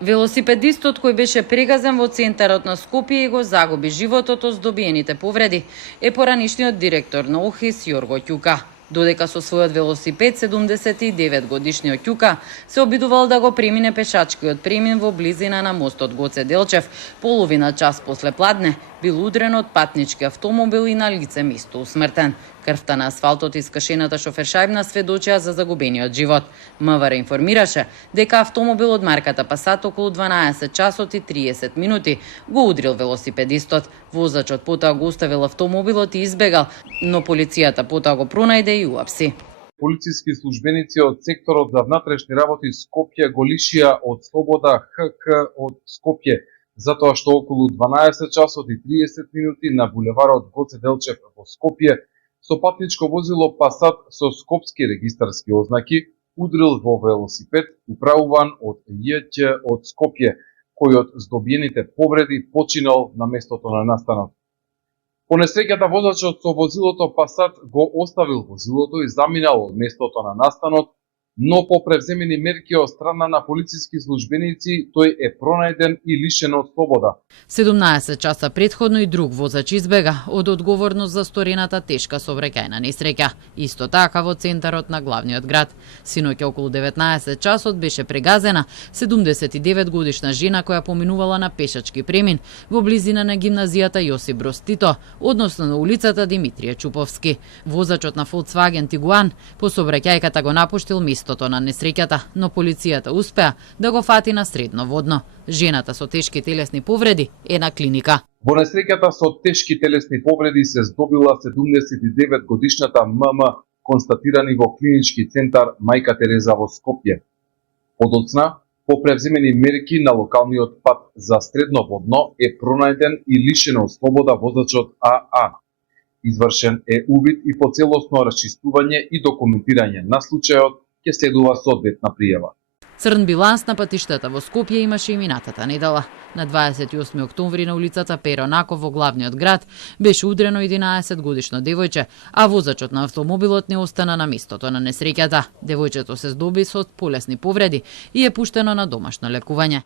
Велосипедистот кој беше прегазен во центарот на Скопје и го загуби животот од здобиените повреди е поранишниот директор на ОХИС Јорго Ќука. Додека со својот велосипед 79 годишниот Ќука се обидувал да го премине пешачкиот премин во близина на мостот Гоце Делчев, половина час после пладне бил удрен од патнички автомобил и на лице место усмртен. Крвта на асфалтот и скашената шофершајбна сведочеа за загубениот живот. МВР информираше дека автомобил од марката Пасат околу 12 часот и 30 минути го удрил велосипедистот. Возачот потоа го оставил автомобилот и избегал, но полицијата потоа го пронајде и уапси. Полициски службеници од секторот за внатрешни работи Скопје го лишија од слобода ХК од Скопје, затоа што околу 12 часот и 30 минути на булеварот Гоце Делчев во Скопје со патничко возило Пасат со скопски регистарски ознаки удрил во велосипед управуван од Јќ од Скопје, кој од здобиените повреди починал на местото на настанот. По несреќата возачот со возилото Пасат го оставил возилото и заминал од местото на настанот, но по превземени мерки од страна на полициски службеници тој е пронајден и лишен од слобода. 17 часа претходно и друг возач избега од одговорност за сторената тешка сообраќајна несреќа, исто така во центарот на главниот град. Синоќа околу 19 часот беше прегазена 79 годишна жена која поминувала на пешачки премин во близина на гимназијата Јосип Броз Тито, односно на улицата Димитрije Чуповски. Возачот на Volkswagen Tiguan по сообраќајката го напуштил местото на несреќата, но полицијата успеа да го фати на средно водно. Жената со тешки телесни повреди е на клиника. Во несреќата со тешки телесни повреди се здобила 79 годишната ММ, констатирани во клинички центар Мајка Тереза во Скопје. Подоцна, по превземени мерки на локалниот пат за средно водно е пронајден и лишен од слобода возачот АА. Извршен е увид и по целосно расчистување и документирање на случајот ќе следува соодветна пријава. Црн биланс на патиштата во Скопје имаше и минатата недела. На 28 октомври на улицата Перо Наков во главниот град беше удрено 11 годишно девојче, а возачот на автомобилот не остана на местото на несреќата. Девојчето се здоби со полесни повреди и е пуштено на домашно лекување.